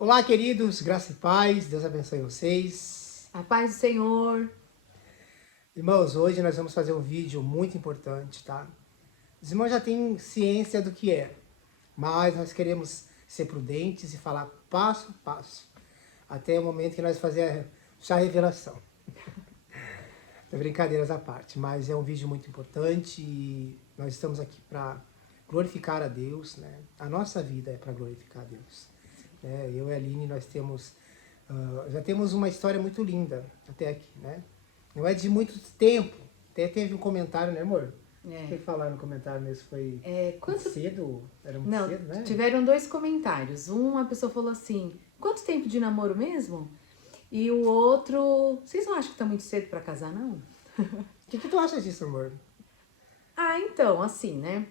Olá, queridos, graça e paz, Deus abençoe vocês. A paz do Senhor. Irmãos, hoje nós vamos fazer um vídeo muito importante, tá? Os irmãos já têm ciência do que é, mas nós queremos ser prudentes e falar passo a passo, até o momento que nós fazer a revelação. Brincadeiras à parte, mas é um vídeo muito importante e nós estamos aqui para glorificar a Deus, né? A nossa vida é para glorificar a Deus. Eu e a Aline, nós temos, já temos uma história muito linda até aqui, né? Não é de muito tempo, até teve um comentário, né, amor? O que falaram no comentário mesmo? Foi muito cedo? Era muito cedo, né? Tiveram dois comentários. A pessoa falou assim, quanto tempo de namoro mesmo? E o outro, vocês não acham que tá muito cedo pra casar, não? O que tu acha disso, amor? Então, assim, né?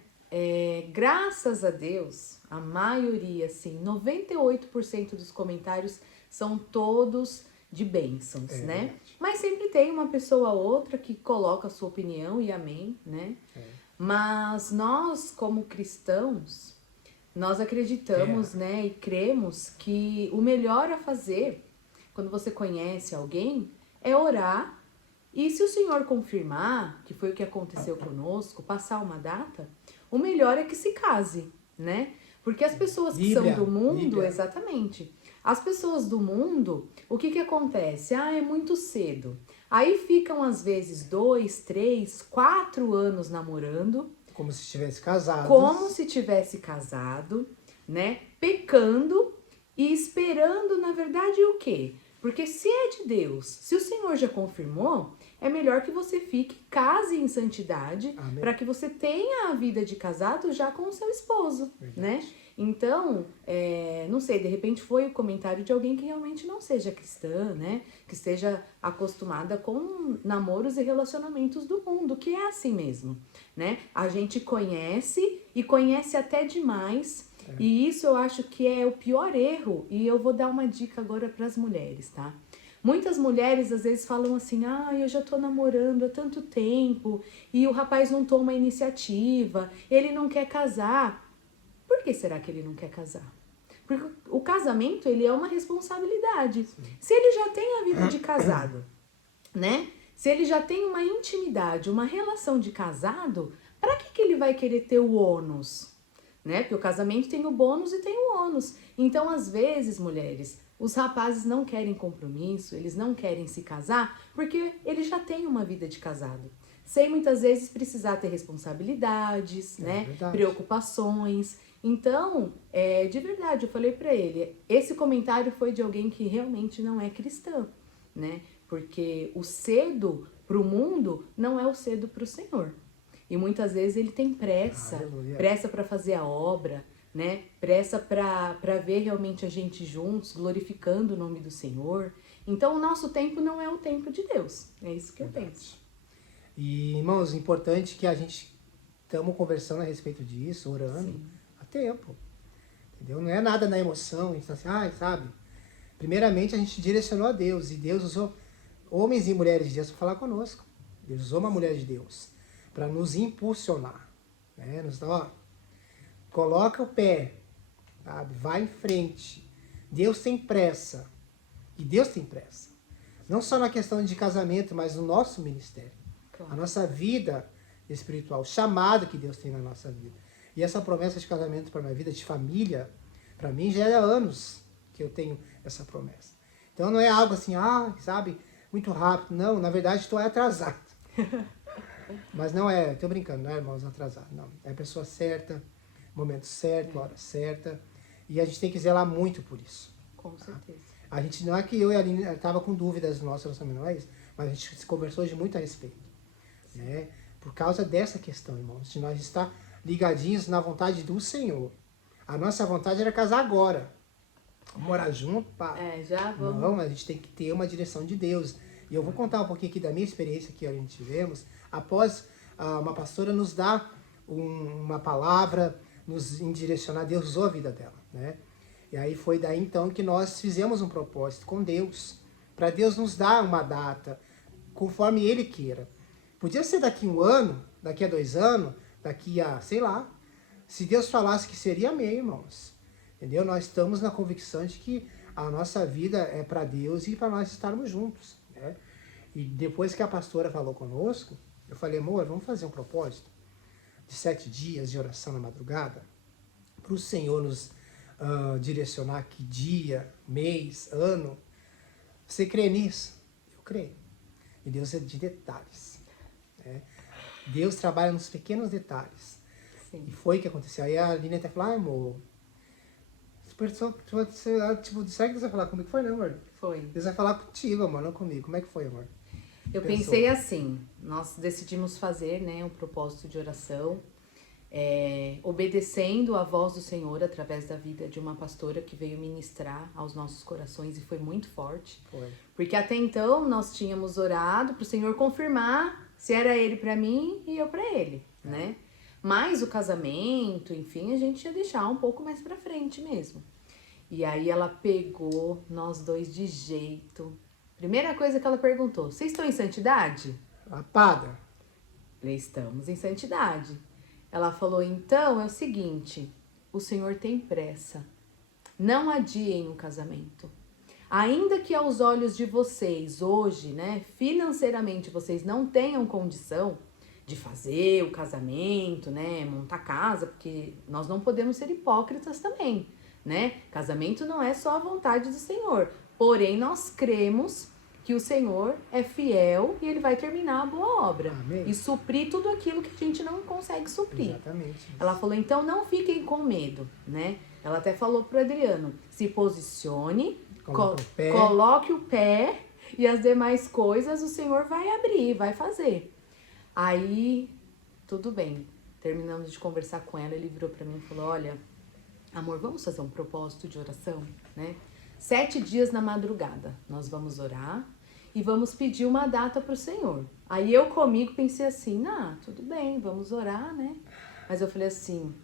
Graças a Deus, a maioria, assim, 98% dos comentários são todos de bênçãos, né? Verdade. Mas sempre tem uma pessoa ou outra que coloca a sua opinião e amém, né? Mas nós, como cristãos, nós acreditamos, né, e cremos que o melhor a fazer quando você conhece alguém é orar. E se o Senhor confirmar, que foi o que aconteceu conosco, passar uma data, o melhor é que se case, né? Porque as pessoas que são do mundo, exatamente, as pessoas do mundo, o que acontece? É muito cedo. Aí ficam às vezes 2, 3, 4 anos namorando. Como se estivesse casado. Como se tivesse casado, né? Pecando e esperando, na verdade, o quê? Porque se é de Deus, se o Senhor já confirmou, é melhor que você fique, case em santidade, para que você tenha a vida de casado já com o seu esposo, né? Então, não sei, de repente foi o comentário de alguém que realmente não seja cristã, né? Que esteja acostumada com namoros e relacionamentos do mundo, que é assim mesmo, né? A gente conhece e conhece até demais. E isso eu acho que é o pior erro, e eu vou dar uma dica agora para as mulheres, tá? Muitas mulheres às vezes falam assim, eu já tô namorando há tanto tempo, e o rapaz não toma iniciativa, ele não quer casar. Por que será que ele não quer casar? Porque o casamento, ele é uma responsabilidade. Sim. Se ele já tem a vida de casado, né? Se ele já tem uma intimidade, uma relação de casado, para que ele vai querer ter o ônus? Né? Porque o casamento tem o bônus e tem o ônus. Então, às vezes, mulheres, os rapazes não querem compromisso, eles não querem se casar, porque eles já têm uma vida de casado. Sem muitas vezes precisar ter responsabilidades, né? Verdade. Preocupações. Então, de verdade, eu falei pra ele, esse comentário foi de alguém que realmente não é cristã, né? Porque o cedo pro mundo não é o cedo pro Senhor. E muitas vezes ele tem pressa para fazer a obra, né? Pressa para ver realmente a gente juntos, glorificando o nome do Senhor. Então, o nosso tempo não é o tempo de Deus. É isso que eu penso. E, irmãos, importante que a gente estamos conversando a respeito disso, orando. Sim. Há tempo. Entendeu? Não é nada na emoção, a gente tá assim, sabe? Primeiramente, a gente direcionou a Deus. E Deus usou homens e mulheres de Deus para falar conosco. Deus usou uma mulher de Deus para nos impulsionar, né? Coloca o pé, sabe? Vai em frente. Deus tem pressa. E Deus tem pressa. Não só na questão de casamento, mas no nosso ministério. Claro. A nossa vida espiritual, o chamado que Deus tem na nossa vida. E essa promessa de casamento para minha vida, de família, para mim já é há anos que eu tenho essa promessa. Então não é algo assim, sabe, muito rápido. Não, na verdade estou atrasado. Mas não tô brincando, não é, irmãos, atrasado, não. É a pessoa certa, momento certo, hora certa, e a gente tem que zelar muito por isso. Com certeza. A gente, não é que eu e a Aline estava com dúvidas do nosso relacionamento, não é isso, mas a gente se conversou hoje muito a respeito, né? Por causa dessa questão, irmãos, de nós estar ligadinhos na vontade do Senhor. A nossa vontade era casar agora. Morar junto, pá. Já vamos. Não, a gente tem que ter uma direção de Deus. E eu vou contar um pouquinho aqui da minha experiência que a gente tivemos, após uma pastora nos dar uma palavra, nos indirecionar, Deus usou a vida dela, né? E aí foi daí então que nós fizemos um propósito com Deus, para Deus nos dar uma data, conforme Ele queira. Podia ser daqui 1 ano, daqui a 2 anos, daqui a, sei lá. Se Deus falasse que seria, amém, irmãos. Entendeu? Nós estamos na convicção de que a nossa vida é para Deus e para nós estarmos juntos, né? E depois que a pastora falou conosco, eu falei, amor, vamos fazer um propósito de 7 dias de oração na madrugada, para o Senhor nos direcionar que dia, mês, ano. Você crê nisso? Eu creio. E Deus é de detalhes, né? Deus trabalha nos pequenos detalhes. Sim. E foi o que aconteceu. Aí a Aline até falou, amor, tipo, será que Deus vai falar comigo? Foi, não, amor? Foi. Deus vai falar contigo, amor, não comigo. Como é que foi, amor? Eu pensei assim, nós decidimos fazer, né, um propósito de oração, obedecendo a voz do Senhor através da vida de uma pastora que veio ministrar aos nossos corações e foi muito forte. Foi. Porque até então nós tínhamos orado para o Senhor confirmar se era Ele para mim e eu para Ele, né? Mas o casamento, enfim, a gente ia deixar um pouco mais para frente mesmo. E aí ela pegou nós dois de jeito. Primeira coisa que ela perguntou, vocês estão em santidade? Lapada. Falei, estamos em santidade. Ela falou, então é o seguinte, o Senhor tem pressa. Não adiem o casamento. Ainda que aos olhos de vocês hoje, né, financeiramente vocês não tenham condição de fazer o casamento, né, montar casa, porque nós não podemos ser hipócritas também, né? Casamento não é só a vontade do Senhor. Porém, nós cremos que o Senhor é fiel e Ele vai terminar a boa obra. Amém. E suprir tudo aquilo que a gente não consegue suprir. Exatamente. Ela falou, então não fiquem com medo, né? Ela até falou pro Adriano, se posicione, coloque o pé e as demais coisas o Senhor vai abrir, vai fazer. Aí, tudo bem. Terminamos de conversar com ela, ele virou pra mim e falou, olha, amor, vamos fazer um propósito de oração, né? 7 dias na madrugada, nós vamos orar e vamos pedir uma data pro Senhor. Aí eu comigo pensei assim, tudo bem, vamos orar, né? Mas eu falei assim,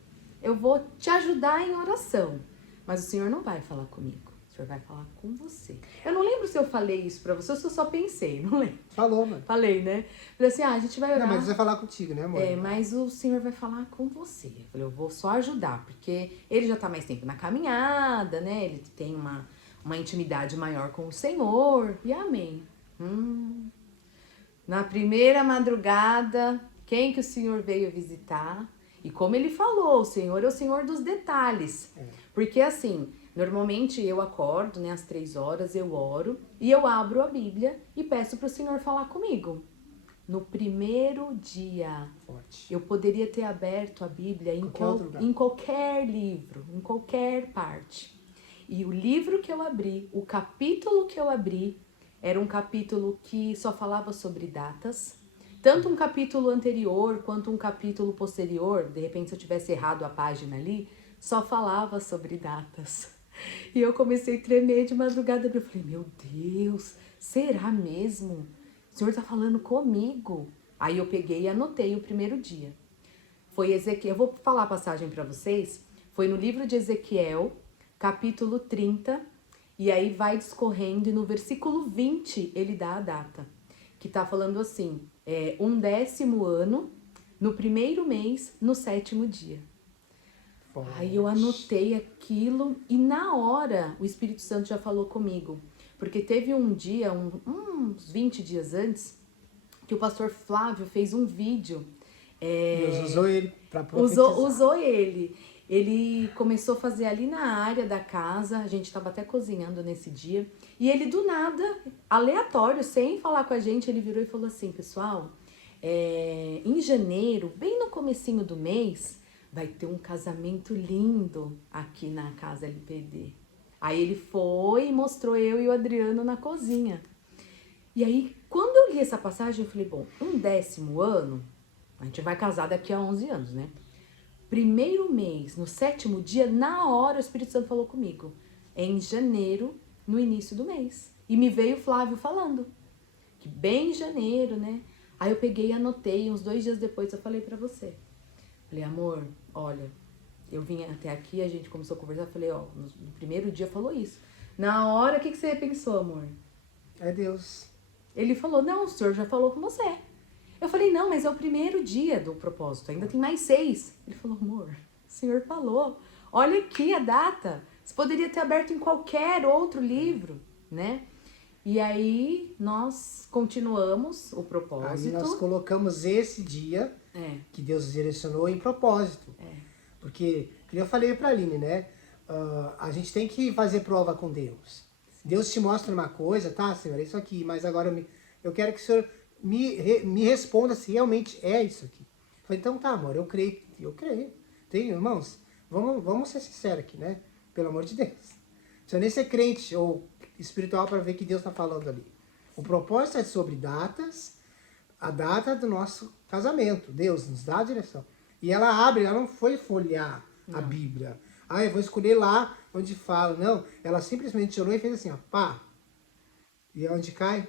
eu vou te ajudar em oração, mas o Senhor não vai falar comigo, o Senhor vai falar com você. Eu não lembro se eu falei isso pra você ou se eu só pensei, não lembro. Falou, mano. Falei, né? Falei assim, a gente vai orar. Não, mas Deus vai falar contigo, né, amor? Mas o Senhor vai falar com você. Eu falei, eu vou só ajudar, porque ele já tá mais tempo na caminhada, né? Ele tem uma intimidade maior com o Senhor. E amém. Na primeira madrugada, quem que o Senhor veio visitar? E como ele falou, o Senhor é o Senhor dos detalhes. Porque assim, normalmente eu acordo, né, às 3 horas, eu oro e eu abro a Bíblia e peço para o Senhor falar comigo. No primeiro dia, Forte. eu poderia ter aberto a Bíblia em qualquer livro, em qualquer parte. E o livro que eu abri, o capítulo que eu abri, era um capítulo que só falava sobre datas. Tanto um capítulo anterior quanto um capítulo posterior, de repente se eu tivesse errado a página ali, só falava sobre datas. E eu comecei a tremer de madrugada. Eu falei, meu Deus, será mesmo? O Senhor tá falando comigo. Aí eu peguei e anotei o primeiro dia. Foi Ezequiel, eu vou falar a passagem para vocês. Foi no livro de Ezequiel, capítulo 30, e aí vai discorrendo, e no versículo 20 ele dá a data, que tá falando assim, 10º ano, no primeiro mês, no 7º dia. Forte. Aí eu anotei aquilo e na hora o Espírito Santo já falou comigo, porque teve um dia, uns 20 dias antes, que o pastor Flávio fez um vídeo. Deus usou ele para profetizar. Usou ele. Ele começou a fazer ali na área da casa, a gente estava até cozinhando nesse dia, e ele do nada, aleatório, sem falar com a gente, ele virou e falou assim, pessoal, em janeiro, bem no comecinho do mês, vai ter um casamento lindo aqui na casa LPD. Aí ele foi e mostrou eu e o Adriano na cozinha. E aí, quando eu li essa passagem, eu falei, bom, 10º ano, a gente vai casar daqui a 11 anos, né? Primeiro mês, no 7º dia, na hora o Espírito Santo falou comigo. É em janeiro, no início do mês. E me veio o Flávio falando. Que bem em janeiro, né? Aí eu peguei e anotei, uns 2 dias depois eu falei pra você. Falei, amor, olha, eu vim até aqui, a gente começou a conversar, falei, ó, no primeiro dia falou isso. Na hora, o que você pensou, amor? É Deus. Ele falou, não, o senhor já falou com você. Eu falei, não, mas é o primeiro dia do propósito, ainda tem mais 6. Ele falou, amor, o senhor falou, olha aqui a data. Você poderia ter aberto em qualquer outro livro, né? E aí nós continuamos o Aí propósito. nós colocamos esse dia que Deus direcionou em propósito. Porque, como eu falei para a Aline, né? A gente tem que fazer prova com Deus. Deus te mostra uma coisa, tá, Senhor, é isso aqui, mas agora eu quero que o Senhor me responda se realmente é isso aqui. Eu falei, então tá, amor, eu creio. Tem, irmãos, vamos ser sinceros aqui, né? Pelo amor de Deus. Não precisa nem ser crente ou espiritual para ver que Deus está falando ali. O propósito é sobre datas, a data do nosso casamento. Deus nos dá a direção. E ela abre, ela não foi folhear a Bíblia. Ah, eu vou escolher lá onde fala. Não, ela simplesmente orou e fez assim, ó, pá. E onde cai?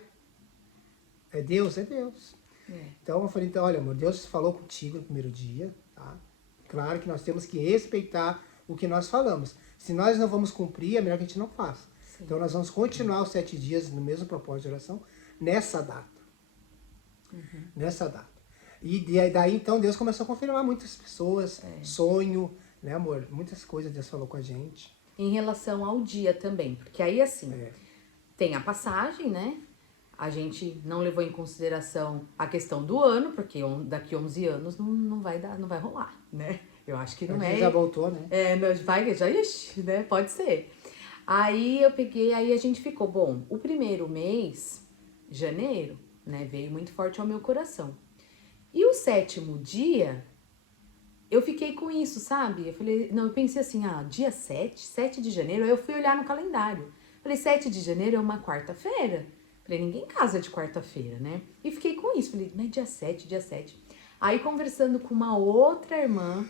É Deus, é Deus. Então eu falei, então, olha, amor, Deus falou contigo no primeiro dia, tá? Claro que nós temos que respeitar o que nós falamos. Se nós não vamos cumprir, é melhor que a gente não faça. Sim. Então nós vamos continuar os 7 dias no mesmo propósito de oração, nessa data. Nessa data. E daí então Deus começou a confirmar muitas pessoas, sonho, né, amor? Muitas coisas Deus falou com a gente. Em relação ao dia também, porque aí assim, tem a passagem, né? A gente não levou em consideração a questão do ano, porque daqui 11 anos não vai rolar, né? Eu acho que não é. Já voltou, né? Ixi, né? Pode ser. Aí aí a gente ficou, bom, o primeiro mês, janeiro, né, veio muito forte ao meu coração. E o 7º dia, eu fiquei com isso, sabe? Eu pensei assim, dia 7 de janeiro, aí eu fui olhar no calendário. Falei, 7 de janeiro é uma quarta-feira. Falei, ninguém casa de quarta-feira, né? E fiquei com isso, falei, mas dia 7. Aí conversando com uma outra irmã,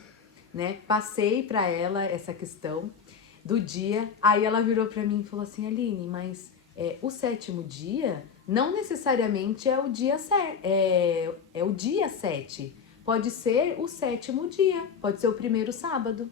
né, passei pra ela essa questão do dia, aí ela virou pra mim e falou assim, Aline, mas o 7º dia não necessariamente é o dia 7, é o dia 7. Pode ser o 7º dia, pode ser o primeiro sábado.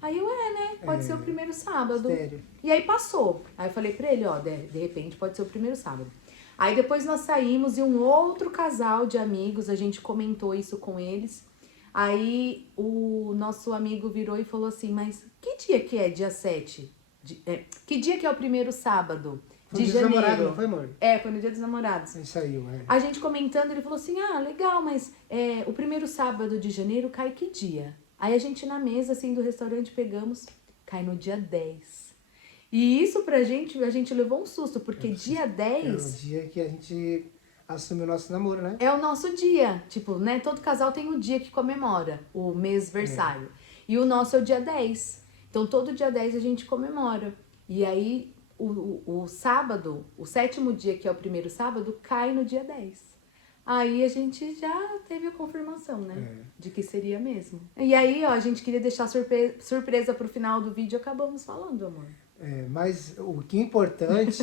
Aí né? Pode ser o primeiro sábado. Sério. E aí passou. Aí eu falei pra ele, de repente pode ser o primeiro sábado. Aí depois nós saímos e um outro casal de amigos, a gente comentou isso com eles. Aí o nosso amigo virou e falou assim, mas que dia que é dia 7? Que dia que é o primeiro sábado Foi de no dia dos janeiro? namorados, não foi, amor? Foi no dia dos namorados. Isso aí, A gente comentando, ele falou assim, legal, mas o primeiro sábado de janeiro cai que dia? Aí a gente na mesa, assim, do restaurante, pegamos, cai no dia 10. E isso pra gente, a gente levou um susto, porque dia 10... É o dia que a gente assumiu o nosso namoro, né? É o nosso dia. Tipo, né? Todo casal tem um dia que comemora, o mêsversário. E o nosso é o dia 10. Então, todo dia 10 a gente comemora. E aí, o sábado, o 7º dia, que é o primeiro sábado, cai no dia 10. Aí a gente já teve a confirmação, né? De que seria mesmo. E aí, a gente queria deixar surpresa pro final do vídeo, acabamos falando, amor. Mas o que é importante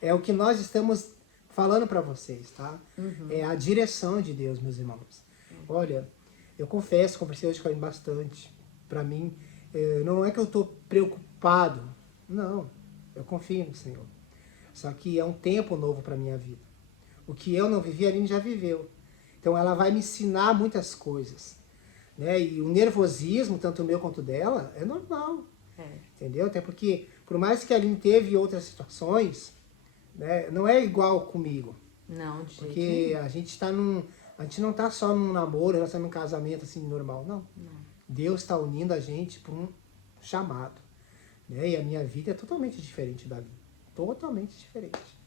é o que nós estamos falando para vocês, tá? É a direção de Deus, meus irmãos. Olha, eu confesso, conversei hoje com ele bastante. Para mim, não é que eu tô preocupado. Não, eu confio no Senhor. Só que é um tempo novo para minha vida. O que eu não vivi, a Aline já viveu. Então ela vai me ensinar muitas coisas. Né? E o nervosismo, tanto o meu quanto o dela, é normal. Entendeu? Até porque, por mais que a Aline teve outras situações, né, não é igual comigo. Não, de jeito Porque nenhum. a gente não tá só num namoro, num casamento assim normal, não. Deus está unindo a gente por um chamado. Né? E a minha vida é totalmente diferente da Aline. Totalmente diferente.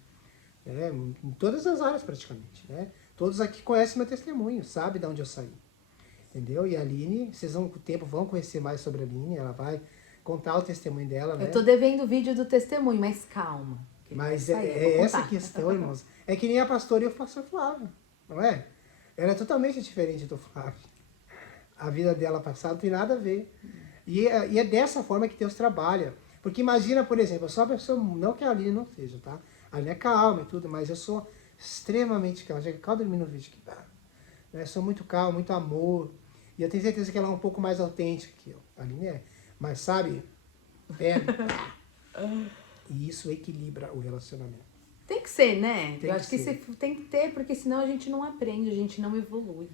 Em todas as áreas praticamente, né? Todos aqui conhecem meu testemunho, sabem de onde eu saí, entendeu? E a Aline, vocês com o tempo vão conhecer mais sobre a Aline, ela vai contar o testemunho dela, né? Eu tô devendo o vídeo do testemunho, mas calma. Mas essa questão, irmãos, é que nem a pastora e o pastor Flávio, não é? Ela é totalmente diferente do Flávio. A vida dela passada não tem nada a ver. E é dessa forma que Deus trabalha. Porque imagina, por exemplo, eu sou uma pessoa, não que a Aline não seja, tá? A Aline é calma e tudo, mas eu sou extremamente calma. Já que calma dormir no vídeo aqui, tá? Eu sou muito calmo, muito amor. E eu tenho certeza que ela é um pouco mais autêntica que eu. A Aline é. Mas sabe, e isso equilibra o relacionamento. Tem que ser, né? Tem eu que acho que ser. você tem que ter, porque senão a gente não aprende, a gente não evolui.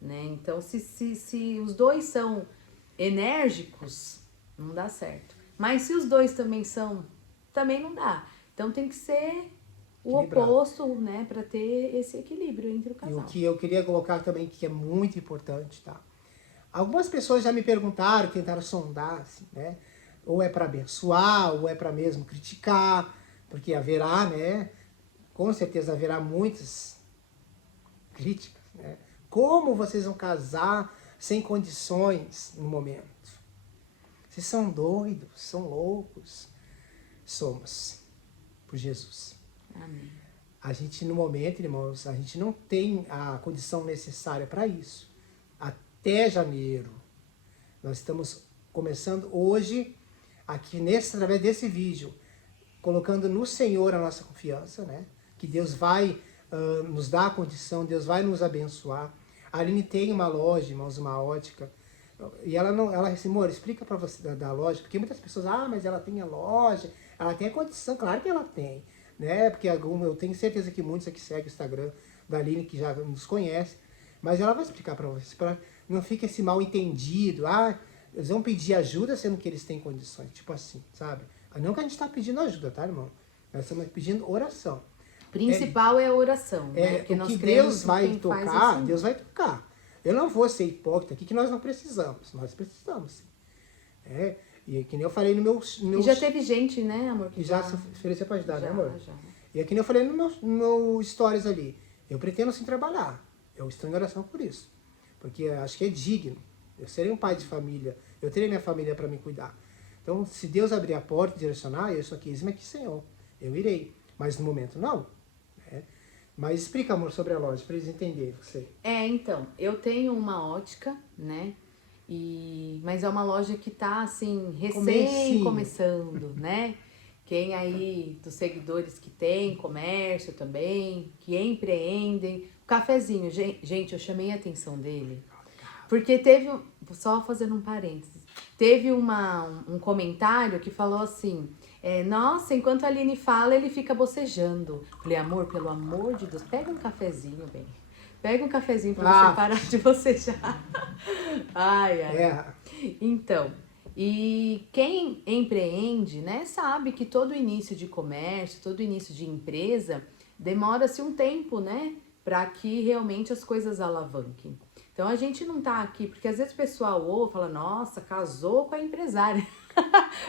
Né? Então, se os dois são enérgicos, não dá certo. Mas se os dois também são, também não dá. Então tem que ser o Equilibrado. oposto, né? Pra ter esse equilíbrio entre o E casal. o que eu queria colocar também, que é muito importante, tá? Algumas pessoas já me perguntaram, tentaram sondar, assim, né? Ou é para abençoar, ou é para mesmo criticar, porque haverá, né? Com certeza haverá muitas críticas, né? Como vocês vão casar sem condições no momento? Vocês são doidos, são loucos. Somos, por Jesus. Amém. A gente, no momento, irmãos, a gente não tem a condição necessária para isso. Até janeiro. Nós estamos começando hoje, aqui através desse vídeo, colocando no Senhor a nossa confiança, né? Que Deus vai nos dar a condição, Deus vai nos abençoar. A Aline tem uma loja, irmãos, uma ótica. E ela não, ela disse, amor, explica para você da loja, porque muitas pessoas, mas ela tem a loja, ela tem a condição, claro que ela tem, né? Porque eu tenho certeza que muitos aqui seguem o Instagram da Aline, que já nos conhece, mas ela vai explicar para vocês, para não fique esse mal entendido, eles vão pedir ajuda sendo que eles têm condições, tipo assim, sabe? Não que a gente está pedindo ajuda, tá, irmão? Nós estamos pedindo oração. Principal é a oração, né? Porque O nós que cremos Deus em vai quem faz tocar, assim. Deus vai tocar. Eu não vou ser hipócrita aqui que nós não precisamos. Nós precisamos, sim. E que nem eu falei no meu E já teve gente, né, amor? que já se ofereceu para ajudar, né, amor? Já. E é que nem eu falei no meu stories ali. Eu pretendo sim trabalhar. Eu estou em oração por isso. Porque eu acho que é digno. Eu serei um pai de família. Eu terei minha família para me cuidar. Então, se Deus abrir a porta e direcionar, eu sou aqui, eis-me aqui, Senhor. Eu irei. Mas no momento, não. Né? Mas explica, amor, sobre a loja, para eles entenderem você. Então, eu tenho uma ótica, né? Mas é uma loja que tá, assim, começando, né? Quem aí dos seguidores que tem comércio também, que empreendem. O cafezinho, gente, eu chamei a atenção dele. Porque teve, só fazendo um parênteses, teve um comentário que falou assim, nossa, enquanto a Aline fala, ele fica bocejando. Falei, amor, pelo amor de Deus, pega um cafezinho, bem. Pega um cafezinho pra você parar de bocejar. Ai. Então, e quem empreende, né, sabe que todo início de comércio, todo início de empresa, demora-se um tempo, né, para que realmente as coisas alavanquem. Então a gente não tá aqui, porque às vezes o pessoal ouve, fala, nossa, casou com a empresária.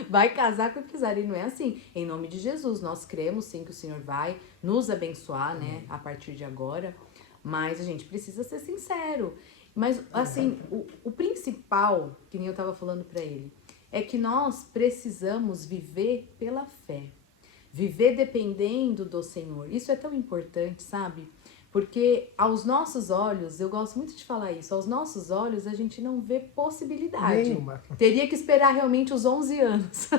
Vai casar com a empresária. E não é assim. Em nome de Jesus, nós cremos sim que o Senhor vai nos abençoar, né, a partir de agora. Mas a gente precisa ser sincero. Mas, assim, o principal, que nem eu tava falando pra ele, é que nós precisamos viver pela fé. Viver dependendo do Senhor. Isso é tão importante, sabe? Porque aos nossos olhos, eu gosto muito de falar isso, aos nossos olhos a gente não vê possibilidade. Nenhuma. Teria que esperar realmente os 11 anos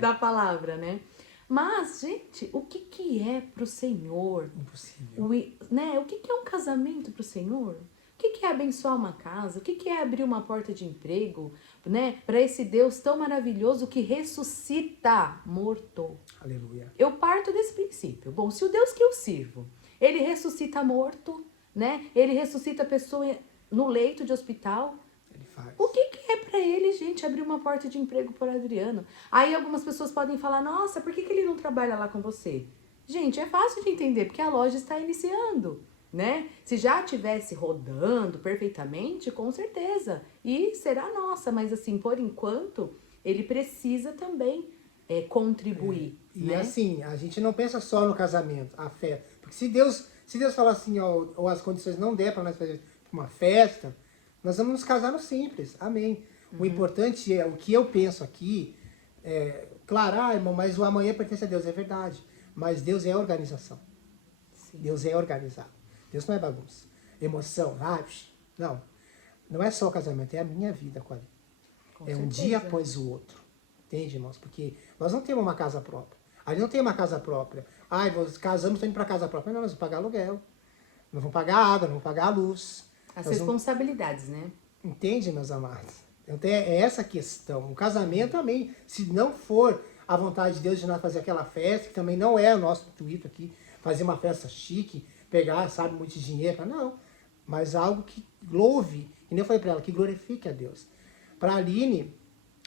da palavra, né? Mas, gente, o que é pro Senhor? Impossível. O que é um casamento pro Senhor? O que é abençoar uma casa? O que é abrir uma porta de emprego, né? Para esse Deus tão maravilhoso que ressuscita morto. Aleluia. Eu parto desse princípio. Bom, se o Deus que eu sirvo, ele ressuscita morto, né? Ele ressuscita a pessoa no leito de hospital. Ele faz. O que é pra ele, gente, abrir uma porta de emprego por Adriano? Aí algumas pessoas podem falar, nossa, por que ele não trabalha lá com você? Gente, é fácil de entender, porque a loja está iniciando, né? Se já tivesse rodando perfeitamente, com certeza. E será nossa, mas assim, por enquanto, ele precisa também contribuir. E né? assim, a gente não pensa só no casamento, a fé. Porque se Deus falar assim, ou as condições não der para nós fazer uma festa, nós vamos nos casar no simples. Amém. O importante é, o que eu penso aqui, claro, irmão, mas o amanhã pertence a Deus, é verdade. Mas Deus é organização. Sim. Deus é organizado. Deus não é bagunça. Emoção, não. Não é só o casamento, é a minha vida com ele. É um dia após o outro. Entende, irmãos? Porque nós não temos uma casa própria. Ali não tem uma casa própria. Nós casamos, estamos indo para casa própria. Não, nós vamos pagar aluguel. Nós vamos pagar água, nós vamos pagar a luz. As responsabilidades, né? Entende, meus amados? Então é essa a questão. O casamento também, se não for a vontade de Deus de nós fazer aquela festa, que também não é o nosso intuito aqui, fazer uma festa chique, pegar, sabe, muito dinheiro, não. Mas algo que louve, que nem eu falei para ela, que glorifique a Deus. Para a Aline,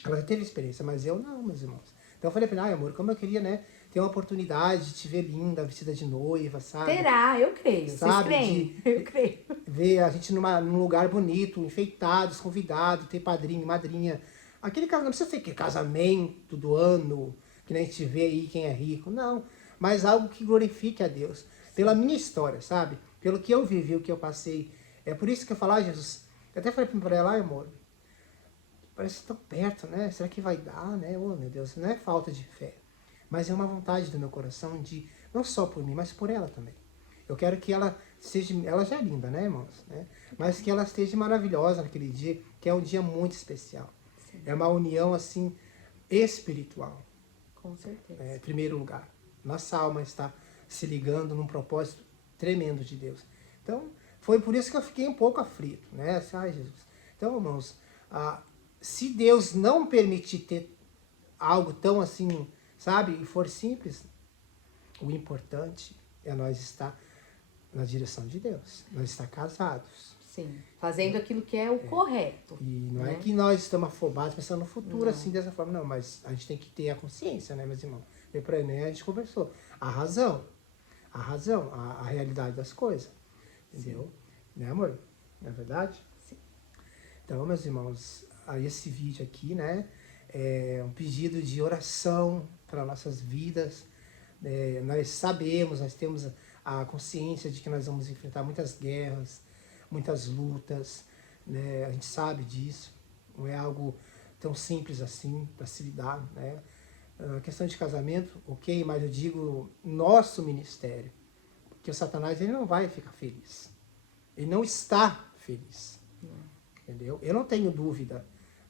Ela já teve experiência, mas eu não, meus irmãos. Então eu falei pra ela, ai, amor, como eu queria, né, ter uma oportunidade de te ver linda, vestida de noiva, sabe? Terá, eu creio. Vocês Sabe, creem? Eu creio. ver a gente num lugar bonito, enfeitados, convidados, ter padrinho, madrinha. Aquele caso, não precisa ser que casamento do ano, que nem a gente vê aí quem é rico, não. Mas algo que glorifique a Deus. Pela minha história, sabe? Pelo que eu vivi, o que eu passei. É por isso que eu falo, ah, Jesus, eu até falei pra ela, ai, amor, parece tão perto, né? Será que vai dar, né? Oh, meu Deus, não é falta de fé. Mas é uma vontade do meu coração de, não só por mim, mas por ela também. Eu quero que ela seja, ela já é linda, né, irmãos? Né? Mas que ela esteja maravilhosa naquele dia, que é um dia muito especial. Sim. É uma união, assim, espiritual. Com certeza. Em primeiro lugar. Nossa alma está se ligando num propósito tremendo de Deus. Então, foi por isso que eu fiquei um pouco aflito, né? Assim, ai, Jesus. Então, irmãos, se Deus não permitir ter algo tão assim, sabe, e for simples, o importante é nós estar na direção de Deus. Nós estar casados. Sim. Fazendo aquilo que é o correto. E não é né? que nós estamos afobados pensando no futuro Não. assim, dessa forma, não. Mas a gente tem que ter a consciência, né, meus irmãos? E para mim a gente conversou. A razão, a realidade das coisas. Entendeu? Sim. Né, amor? Não é verdade? Sim. Então, meus irmãos, esse vídeo aqui, né, é um pedido de oração para nossas vidas. Nós sabemos, nós temos a consciência de que nós vamos enfrentar muitas guerras, muitas lutas, né? A gente sabe disso, não é algo tão simples assim para se lidar, né? A questão de casamento, ok, mas eu digo nosso ministério, porque o Satanás ele não vai ficar feliz, ele não está feliz, entendeu? Eu não tenho dúvida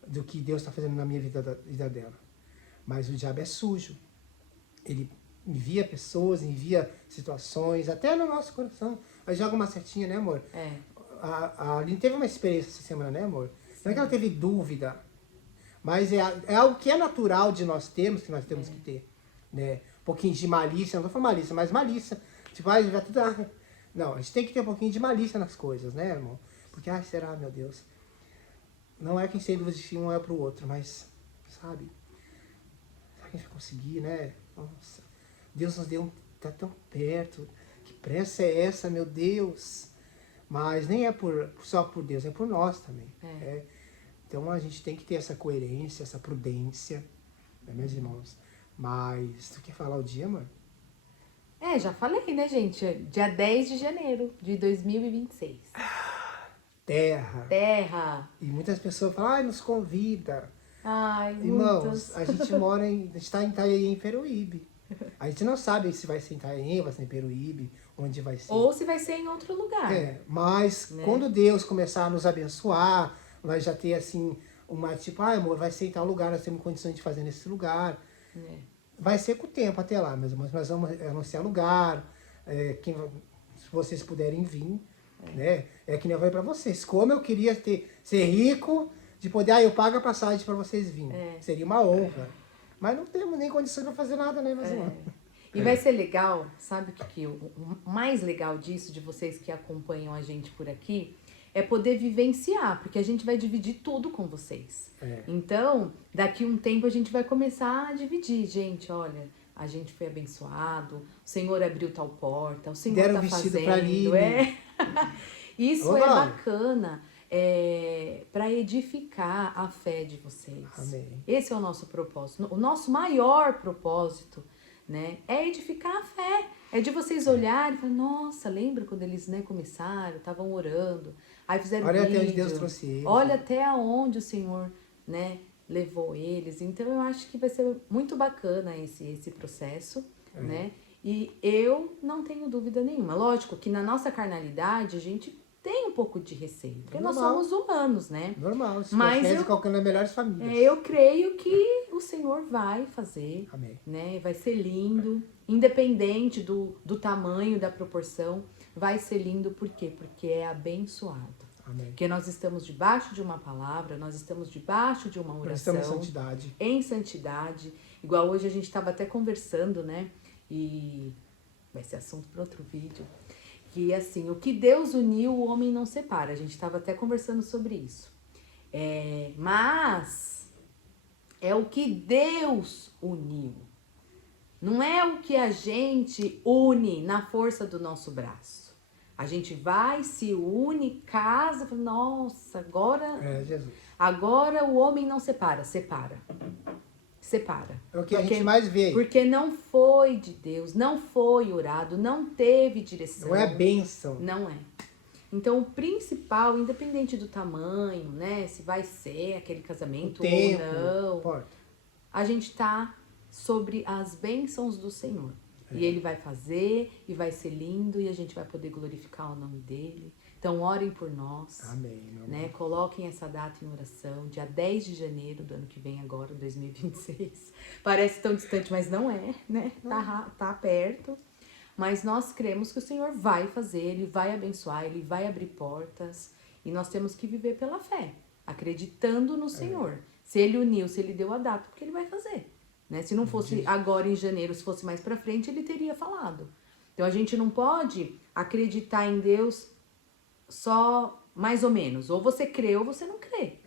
do que Deus está fazendo na minha vida dela, mas o diabo é sujo, ele envia pessoas, envia situações, até no nosso coração. Aí joga uma setinha, né, amor? A Aline teve uma experiência essa semana, né, amor? Não é que ela teve dúvida, mas é algo que é natural de nós termos, que nós temos que ter. Né? Um pouquinho de malícia, não tô falando malícia, mas malícia. Tipo, vai tudo. Não, a gente tem que ter um pouquinho de malícia nas coisas, né, irmão? Porque, será, meu Deus? Não é quem tem dúvida de que um é pro outro, mas, sabe? Será que a gente vai conseguir, né? Nossa. Deus nos deu, tá tão perto. Que pressa é essa, meu Deus? Mas nem é só por Deus, é por nós também. Então a gente tem que ter essa coerência, essa prudência, né, meus irmãos? Mas, tu quer falar o dia, amor? Já falei, né, gente? Dia 10 de janeiro de 2026. Terra. Terra. E muitas pessoas falam, nos convida. Ai, Irmãos, muitas. a gente está em Itanhaém, em Peruíbe. A gente não sabe se vai ser em Itanhaém, vai ser em Peruíbe, onde vai ser. Ou se vai ser em outro lugar. Mas né? quando Deus começar a nos abençoar, nós já ter assim, uma tipo, amor, vai ser em tal lugar, nós temos condições de fazer nesse lugar. Vai ser com o tempo até lá, meus irmãos, nós vamos anunciar lugar, se vocês puderem vir, né? É que nem eu falei pra vocês, como eu queria ser rico, de poder, eu pago a passagem para vocês virem. Seria uma honra. Mas não temos nem condições para fazer nada, né, meus irmãos? E vai ser legal, sabe o mais legal disso, de vocês que acompanham a gente por aqui, é poder vivenciar, porque a gente vai dividir tudo com vocês. Então, daqui um tempo a gente vai começar a dividir. Gente, olha, a gente foi abençoado, o Senhor abriu tal porta, o Senhor Deram tá vestido fazendo. pra Aline. Isso é bacana. Para edificar a fé de vocês. Amém. Esse é o nosso propósito. O nosso maior propósito, né, é edificar a fé. É de vocês olharem e falar, nossa, lembra quando eles, né, começaram, estavam orando, aí fizeram Olha vídeo, até onde Deus trouxe eles. olha até aonde o Senhor, né, levou eles. Então eu acho que vai ser muito bacana esse processo, né? E eu não tenho dúvida nenhuma. Lógico que na nossa carnalidade a gente tem um pouco de receio, porque nós somos humanos, né? Normal, se Mas confessa qualquer das melhores famílias. Eu creio que o Senhor vai fazer, Amém. né? Vai ser lindo, independente do tamanho, da proporção, vai ser lindo, por quê? Porque é abençoado. Amém. Porque nós estamos debaixo de uma palavra, nós estamos debaixo de uma oração. Nós estamos em santidade. Em santidade. Igual hoje a gente estava até conversando, né? E vai ser assunto para outro vídeo. Que assim, o que Deus uniu, o homem não separa. A gente estava até conversando sobre isso. Mas É o que Deus uniu. Não é o que a gente une na força do nosso braço. A gente vai, se une, casa, fala, nossa, Jesus. agora o homem não separa. Separa. É o que a gente mais vê. Porque não foi de Deus, não foi orado, não teve direção. Não é a bênção. Não é. Então, o principal, independente do tamanho, né? Se vai ser aquele casamento O tempo, ou não, importa. a gente tá sobre as bênçãos do Senhor. E Ele vai fazer, e vai ser lindo, e a gente vai poder glorificar o nome dEle. Então, orem por nós. Amém, meu amor. Né? Coloquem essa data em oração, dia 10 de janeiro do ano que vem agora, 2026. Parece tão distante, mas não é, né? Tá perto. Mas nós cremos que o Senhor vai fazer, Ele vai abençoar, Ele vai abrir portas. E nós temos que viver pela fé, acreditando no Senhor. Se Ele uniu, se Ele deu a data, porque Ele vai fazer. Né? Se não fosse agora em janeiro, se fosse mais pra frente, Ele teria falado. Então a gente não pode acreditar em Deus só mais ou menos. Ou você crê ou você não crê.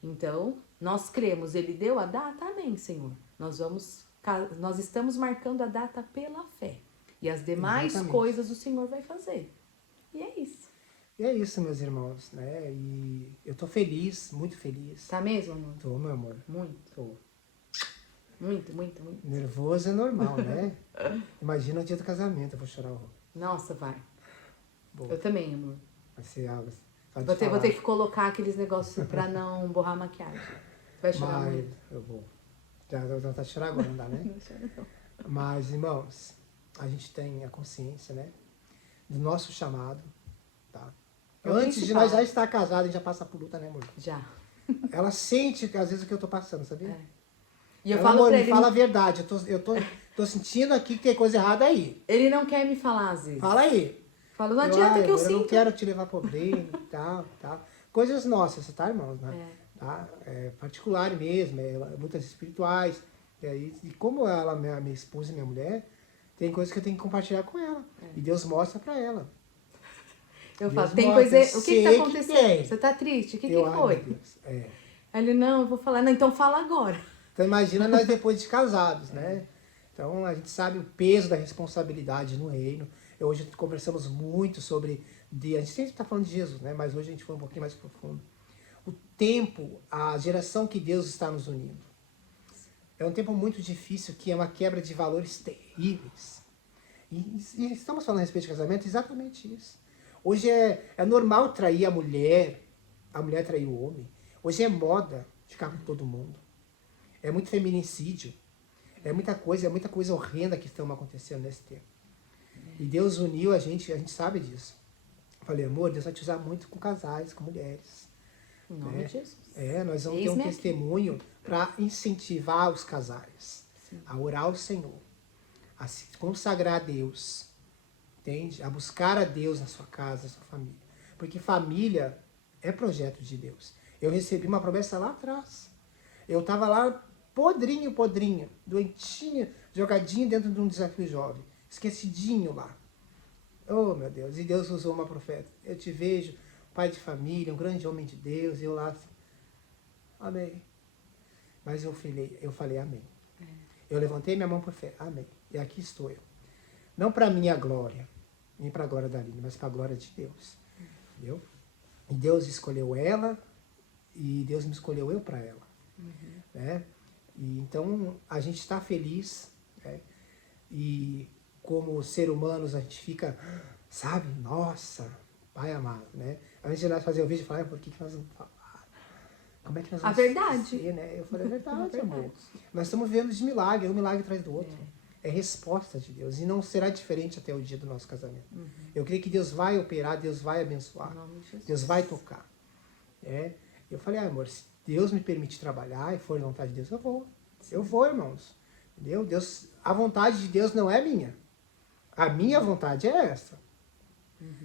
Então, nós cremos, Ele deu a data, amém, Senhor. Nós estamos marcando a data pela fé. E as demais coisas o Senhor vai fazer. E é isso. E é isso, meus irmãos, né? E eu tô feliz, muito feliz. Tá mesmo, amor? Tô, meu amor. Muito. Tô. Muito. Nervoso é normal, né? Imagina o dia do casamento, eu vou chorar horror. Nossa, vai. Boa. Eu também, amor. Vai ser algo. Vou ter que colocar aqueles negócios pra não borrar a maquiagem. Vai chorar Mas muito. eu vou. Já vou tentar chorar agora, não dá, né? Não chora, não. Mas, irmãos, a gente tem a consciência, né? Do nosso chamado, tá? É o Antes de principal. nós já estar casados, a gente já passa por luta, né, amor? Já. Ela sente, às vezes, o que eu tô passando, sabia? É. E eu Ela, falo amor, pra me ele, fala a verdade. Eu tô sentindo aqui que tem coisa errada aí. ele não quer me falar às vezes. Fala aí. Fala, não adianta que eu amor, eu não sinto. quero te levar problema e tal, tal. Coisas nossas, tá, irmãos? Né? Tá? É particular mesmo, lutas espirituais. E como ela, minha esposa e minha mulher, tem coisas que eu tenho que compartilhar com ela. E Deus mostra pra ela. Eu Deus falo, tem mostra, coisa. O que sei tá que acontecendo? tem. Você tá triste? O que Ai, foi? meu Deus. Aí ele, não, eu vou falar. Não, então fala agora. Então imagina nós depois de casados, né? Então a gente sabe o peso da responsabilidade no reino. Hoje conversamos muito sobre... a gente sempre está falando de Jesus, né? Mas hoje a gente foi um pouquinho mais profundo. O tempo, a geração que Deus está nos unindo. É um tempo muito difícil, que é uma quebra de valores terríveis. E estamos falando a respeito de casamento, exatamente isso. Hoje é normal trair a mulher trair o homem. Hoje é moda ficar com todo mundo. É muito feminicídio. É muita coisa horrenda que estão acontecendo nesse tempo. E Deus uniu a gente sabe disso. Eu falei, amor, Deus vai te usar muito com casais, com mulheres. Em nome de Jesus. Nós vamos ter um testemunho para incentivar os casais a orar ao Senhor, a se consagrar a Deus, entende? A buscar a Deus na sua casa, na sua família. Porque família é projeto de Deus. Eu recebi uma promessa lá atrás. Eu estava lá podrinho, doentinho, jogadinho dentro de um desafio jovem, esquecidinho lá. Oh, meu Deus, e Deus usou uma profeta. Eu te vejo, pai de família, um grande homem de Deus, e eu lá assim, amém. Mas eu falei amém. Eu levantei minha mão por fé, amém. E aqui estou eu. Não para minha glória, nem para a glória da Aline, mas para a glória de Deus. Entendeu? E Deus escolheu ela, e Deus me escolheu eu para ela. Né? E então a gente está feliz, né? E como ser humanos a gente fica, sabe, nossa, Pai amado, né? Antes de nós fazer o vídeo, eu falei, por que nós vamos falar? Como é que nós vamos fazer, né? Eu falei, é verdade, amor. Nós estamos vivendo de milagre, um milagre atrás do outro. É resposta de Deus. E não será diferente até o dia do nosso casamento. Eu creio que Deus vai operar, Deus vai abençoar. Deus vai tocar. Eu falei, amor, se Deus me permite trabalhar e for vontade de Deus, eu vou. Eu vou, irmãos. Entendeu? A vontade de Deus não é minha. A minha vontade é essa.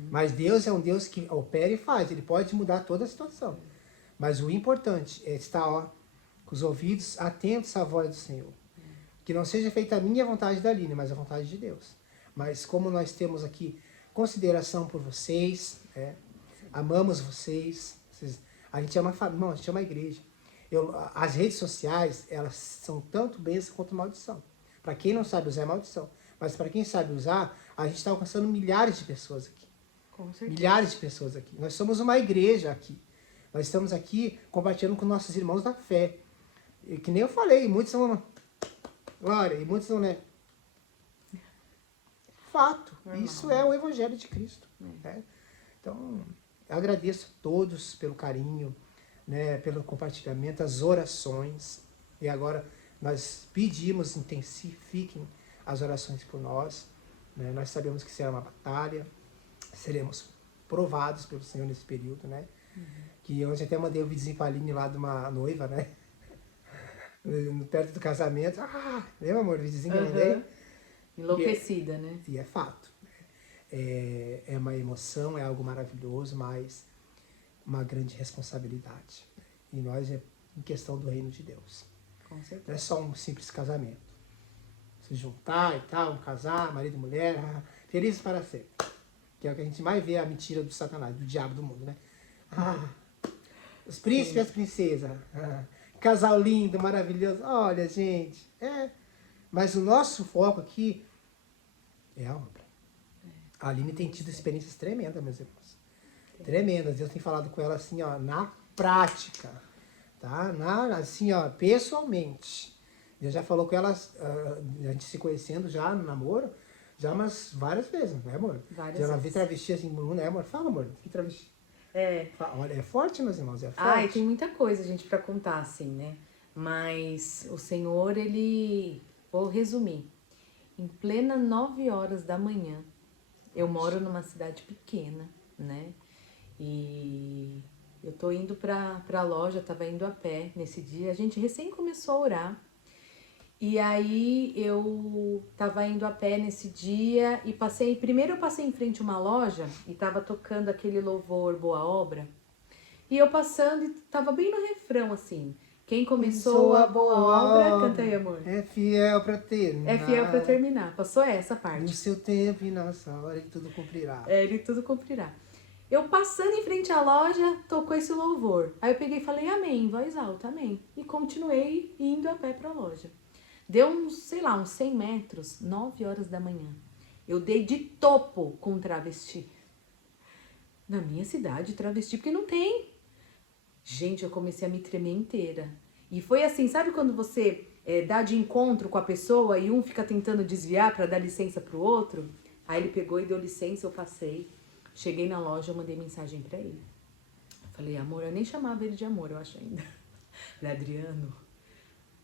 Mas Deus é um Deus que opera e faz. Ele pode mudar toda a situação. Mas o importante é estar com os ouvidos atentos à voz do Senhor. Que não seja feita a minha vontade da Aline, mas a vontade de Deus. Mas como nós temos aqui consideração por vocês, amamos vocês, a gente é uma família, a gente é uma igreja. As redes sociais, elas são tanto bênção quanto maldição. Para quem não sabe usar, é maldição. Mas para quem sabe usar, a gente está alcançando milhares de pessoas aqui. Com certeza. Milhares de pessoas aqui. Nós somos uma igreja aqui. Nós estamos aqui compartilhando com nossos irmãos da fé. E que nem eu falei, muitos são... Glória, e muitos são, né? Fato. Normal. Isso é o Evangelho de Cristo. Né? Então, eu agradeço a todos pelo carinho, né, pelo compartilhamento, as orações. E agora nós pedimos, intensifiquem as orações por nós. Né? Nós sabemos que será uma batalha, seremos provados pelo Senhor nesse período, né? Que hoje até mandei o videozinho pra Aline lá de uma noiva, né? Perto do casamento. Lembra, amor? O videozinho que eu mandei? Enlouquecida, né? E é fato. É uma emoção, é algo maravilhoso, mas uma grande responsabilidade. E nós é em questão do reino de Deus. Com certeza. Não é só um simples casamento. Se juntar e tal, casar, marido e mulher, felizes para sempre. Que é o que a gente mais vê, a mentira do Satanás, do diabo do mundo, né? Os príncipes e as princesas. Casal lindo, maravilhoso. Olha, gente. Mas o nosso foco aqui é a obra. A Aline tem tido experiências tremendas, meus irmãos. Tremendas. Deus tem falado com ela assim, ó, na prática. Tá? Assim, ó, pessoalmente. Deus já falou com ela, a gente se conhecendo já no namoro, já umas várias vezes, né, amor? Várias já ela vezes. vê travesti assim, né, amor? Fala, amor, que travesti? Olha, é forte, meus irmãos, é forte. Ai, tem muita coisa, gente, pra contar, assim, né? Mas o Senhor, ele... Vou resumir. Em plena 9 horas da manhã, eu moro numa cidade pequena, né? E eu tô indo pra loja, tava indo a pé nesse dia. A gente recém começou a orar. E aí eu tava indo a pé nesse dia e passei... Primeiro eu passei em frente a uma loja e tava tocando aquele louvor Boa Obra. E eu passando e tava bem no refrão, assim. Quem começou a boa obra... Canta aí, amor. É fiel pra terminar. É fiel pra terminar. Passou essa parte. No seu tempo e na sua hora ele tudo cumprirá. Ele tudo cumprirá. Eu passando em frente à loja, tocou esse louvor. Aí eu peguei e falei amém, em voz alta, amém. E continuei indo a pé pra loja. Deu uns, sei lá, uns 100 metros, 9 horas da manhã. Eu dei de topo com um travesti. Na minha cidade, travesti, porque não tem. Gente, eu comecei a me tremer inteira. E foi assim, sabe quando você dá de encontro com a pessoa e um fica tentando desviar pra dar licença pro outro? Aí ele pegou e deu licença, eu passei. Cheguei na loja, eu mandei mensagem pra ele. Falei, amor, eu nem chamava ele de amor, eu acho ainda. Falei, Adriano,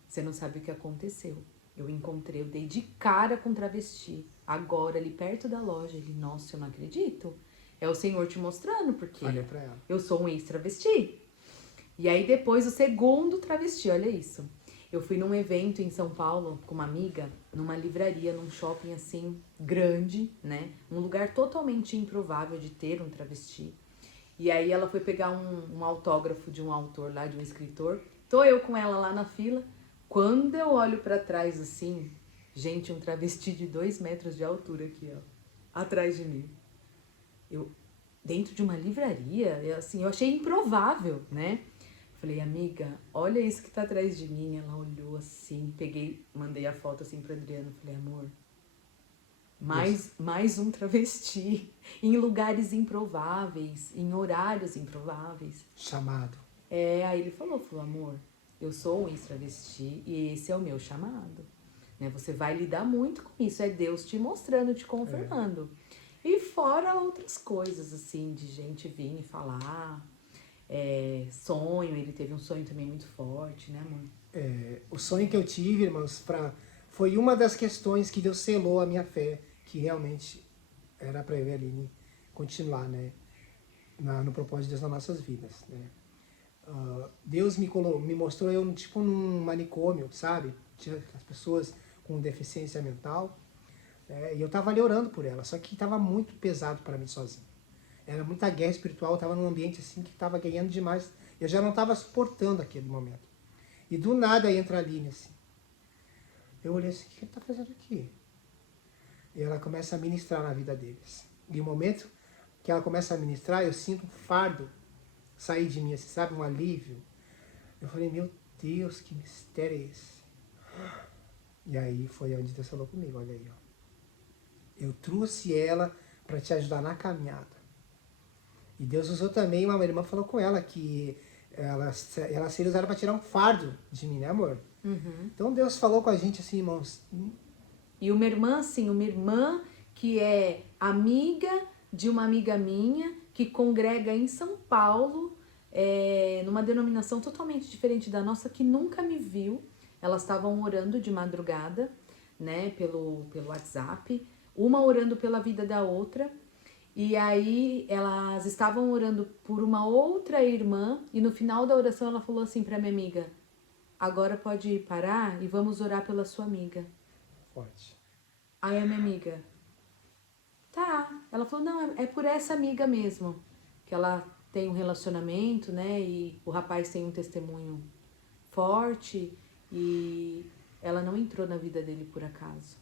você não sabe o que aconteceu. Eu encontrei, eu dei de cara com travesti. Agora, ali perto da loja, ele, nossa, eu não acredito. É o Senhor te mostrando, porque Olha pra ela. eu sou um ex-travesti. E aí depois o segundo travesti, olha isso. Eu fui num evento em São Paulo com uma amiga, numa livraria, num shopping assim, grande, né? Um lugar totalmente improvável de ter um travesti. E aí ela foi pegar um autógrafo de um autor lá, de um escritor. Tô eu com ela lá na fila. Quando eu olho pra trás assim, gente, um travesti de 2 metros de altura aqui, ó, atrás de mim. Eu, dentro de uma livraria, eu achei improvável, né? Falei, amiga, olha isso que tá atrás de mim. Ela olhou assim, peguei, mandei a foto assim pro Adriano. Falei, amor, mais um travesti em lugares improváveis, em horários improváveis. Chamado. Aí ele falou, amor, eu sou um ex-travesti e esse é o meu chamado. Né? Você vai lidar muito com isso, é Deus te mostrando, te confirmando. E fora outras coisas, assim, de gente vir e falar... sonho, ele teve um sonho também muito forte, né, amor? O sonho que eu tive, irmãos, foi uma das questões que Deus selou a minha fé, que realmente era para eu e a Aline continuar, né, no propósito de Deus nas nossas vidas, né. Deus me mostrou eu tipo num manicômio, sabe? Tinha as pessoas com deficiência mental, e eu tava ali orando por ela, só que tava muito pesado para mim sozinho. Era muita guerra espiritual, eu estava num ambiente assim que estava ganhando demais. Eu já não estava suportando aquele momento. E do nada entra a Aline assim. Eu olhei assim, o que ele está fazendo aqui? E ela começa a ministrar na vida deles. E o momento que ela começa a ministrar, eu sinto um fardo sair de mim, assim, sabe? Um alívio. Eu falei, meu Deus, que mistério é esse? E aí foi onde Deus falou comigo, olha aí, ó. Eu trouxe ela para te ajudar na caminhada. E Deus usou também, uma irmã falou com ela que ela seria usada para tirar um fardo de mim, né, amor? Então Deus falou com a gente assim, irmãos. E uma irmã, assim, uma irmã que é amiga de uma amiga minha, que congrega em São Paulo, numa denominação totalmente diferente da nossa, que nunca me viu. Elas estavam orando de madrugada, né, pelo WhatsApp, uma orando pela vida da outra. E aí elas estavam orando por uma outra irmã e no final da oração ela falou assim pra minha amiga: agora pode parar e vamos orar pela sua amiga. Forte. Aí a minha amiga: tá. Ela falou: não, é por essa amiga mesmo, que ela tem um relacionamento, né, e o rapaz tem um testemunho forte e ela não entrou na vida dele por acaso.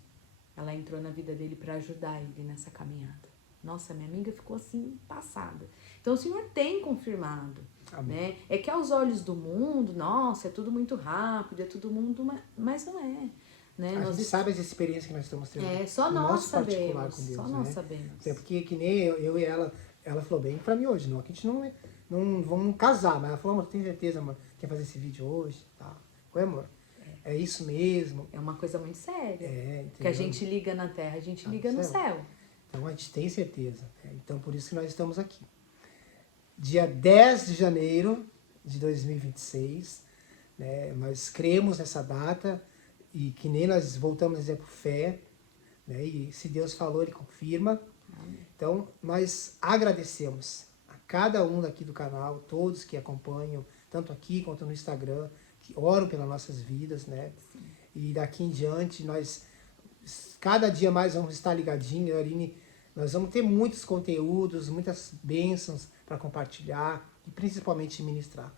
Ela entrou na vida dele para ajudar ele nessa caminhada. Nossa, minha amiga ficou assim, passada. Então o Senhor tem confirmado, né? É que aos olhos do mundo, nossa, é tudo muito rápido, é todo mundo, mas não é. Né? A gente sabe as experiências que nós estamos tendo. Só no nós nosso particular sabemos, com Deus, só né? nós sabemos. É porque que nem eu e ela falou bem pra mim hoje, não, que a gente não vamos casar, mas ela falou, amor, tem certeza, amor, quer fazer esse vídeo hoje? Tá. Oi, amor? É isso mesmo. É uma coisa muito séria. Entendeu? Que a gente liga na terra, a gente liga no céu. Então a gente tem certeza. Então por isso que nós estamos aqui. Dia 10 de janeiro de 2026, né, nós cremos nessa data e que nem nós voltamos a dizer por fé, né, e se Deus falou, Ele confirma. Amém. Então nós agradecemos a cada um daqui do canal, todos que acompanham, tanto aqui quanto no Instagram, que oram pelas nossas vidas, né? Sim. E daqui em diante nós cada dia mais vamos estar ligadinhos, Aline, nós vamos ter muitos conteúdos, muitas bênçãos para compartilhar e principalmente ministrar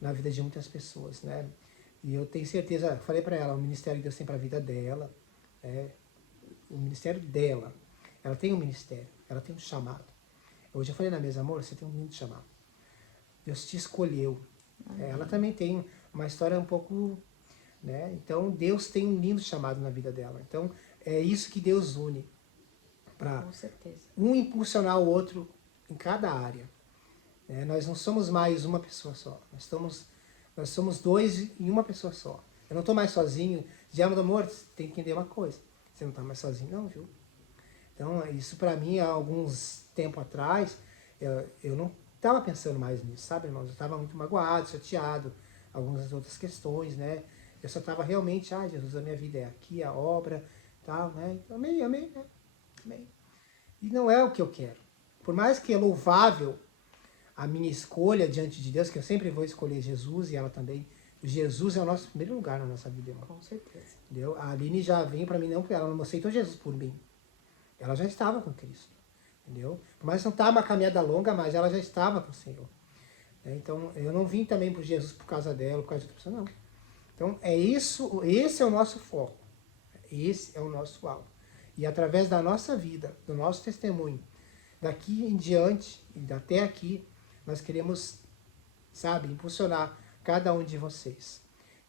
na vida de muitas pessoas, né? E eu tenho certeza, falei para ela, o ministério que Deus tem para a vida dela, o ministério dela, ela tem um ministério, ela tem um chamado. Hoje eu falei na mesa, amor, você tem um lindo chamado. Deus te escolheu. Ela também tem uma história um pouco, né? Então Deus tem um lindo chamado na vida dela. Então é isso que Deus une para um impulsionar o outro em cada área. Nós não somos mais uma pessoa só. Nós somos dois em uma pessoa só. Eu não estou mais sozinho. Já, meu amor, você tem que entender uma coisa. Você não está mais sozinho, não, viu? Então, isso para mim, há alguns tempo atrás, eu não estava pensando mais nisso, sabe, irmãos? Eu estava muito magoado, chateado, algumas outras questões, né? Eu só estava realmente, Jesus, a minha vida é aqui, a obra, tal, né? Amém, amém, né? Amém. E não é o que eu quero. Por mais que é louvável a minha escolha diante de Deus, que eu sempre vou escolher Jesus e ela também. Jesus é o nosso primeiro lugar na nossa vida, irmão. Com certeza. Entendeu? A Aline já veio para mim, não, ela não aceitou Jesus por mim. Ela já estava com Cristo. Entendeu? Por mais que não estava uma caminhada longa, mas ela já estava com o Senhor. Então, eu não vim também por Jesus por causa dela, por causa de outra pessoa, não. Então, é isso, esse é o nosso foco. Esse é o nosso alvo. E através da nossa vida, do nosso testemunho, daqui em diante e até aqui, nós queremos, sabe, impulsionar cada um de vocês.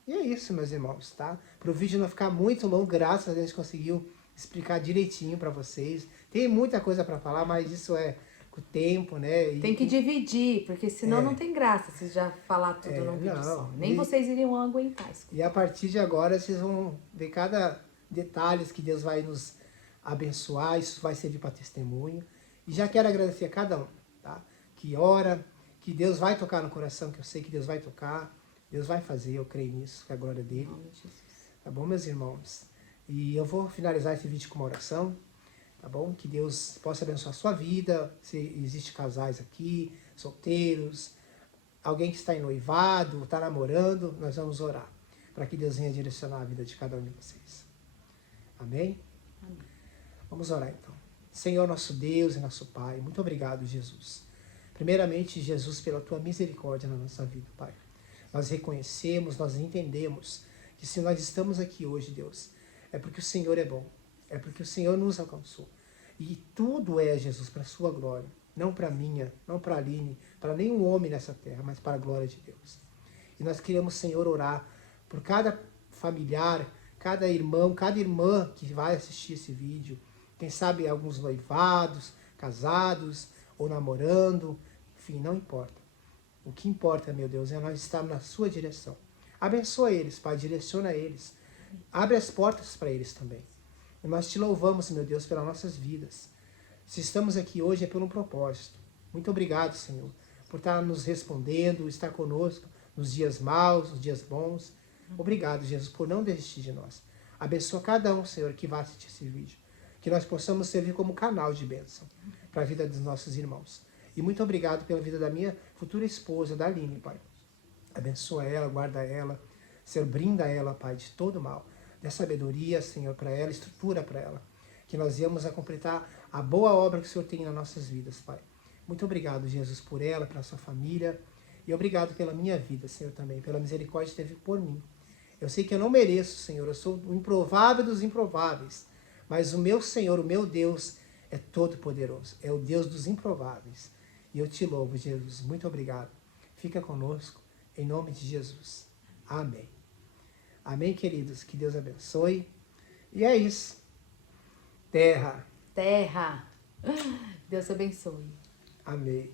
E é isso, meus irmãos, tá? Para o vídeo não ficar muito longo, graças a Deus a gente conseguiu explicar direitinho para vocês. Tem muita coisa para falar, mas isso é com o tempo, né? Tem que dividir, porque senão não tem graça se já falar tudo num vídeo só. Nem vocês iriam aguentar isso. E a partir de agora, vocês vão ver cada detalhe que Deus vai nos abençoar, isso vai servir para testemunho. E já quero agradecer a cada um, tá? Que ora, que Deus vai tocar no coração, que eu sei que Deus vai tocar, Deus vai fazer, eu creio nisso, que é a glória dele. Tá bom, meus irmãos? E eu vou finalizar esse vídeo com uma oração, tá bom? Que Deus possa abençoar a sua vida, se existe casais aqui, solteiros, alguém que está em noivado, está namorando, nós vamos orar, para que Deus venha direcionar a vida de cada um de vocês. Amém? Amém. Vamos orar então. Senhor, nosso Deus e nosso Pai, muito obrigado, Jesus. Primeiramente, Jesus, pela tua misericórdia na nossa vida, Pai. Nós reconhecemos, nós entendemos que se nós estamos aqui hoje, Deus, é porque o Senhor é bom, é porque o Senhor nos alcançou. E tudo é, Jesus, para a sua glória, não para a minha, não para a Aline, para nenhum homem nessa terra, mas para a glória de Deus. E nós queremos, Senhor, orar por cada familiar, cada irmão, cada irmã que vai assistir esse vídeo. Quem sabe alguns noivados, casados ou namorando, enfim, não importa. O que importa, meu Deus, é nós estarmos na sua direção. Abençoa eles, Pai, direciona eles. Abre as portas para eles também. E nós te louvamos, meu Deus, pelas nossas vidas. Se estamos aqui hoje é por um propósito. Muito obrigado, Senhor, por estar nos respondendo, estar conosco nos dias maus, nos dias bons. Obrigado, Jesus, por não desistir de nós. Abençoa cada um, Senhor, que vai assistir esse vídeo. Que nós possamos servir como canal de bênção para a vida dos nossos irmãos. E muito obrigado pela vida da minha futura esposa, da Aline, Pai. Abençoa ela, guarda ela. Senhor, brinda ela, Pai, de todo mal. Dê sabedoria, Senhor, para ela, estrutura para ela. Que nós viemos a completar a boa obra que o Senhor tem nas nossas vidas, Pai. Muito obrigado, Jesus, por ela, pela sua família. E obrigado pela minha vida, Senhor, também. Pela misericórdia que teve por mim. Eu sei que eu não mereço, Senhor. Eu sou o improvável dos improváveis. Mas o meu Senhor, o meu Deus, é todo poderoso. É o Deus dos improváveis. E eu te louvo, Jesus. Muito obrigado. Fica conosco, em nome de Jesus. Amém. Amém, queridos. Que Deus abençoe. E é isso. Terra. Terra. Deus abençoe. Amém.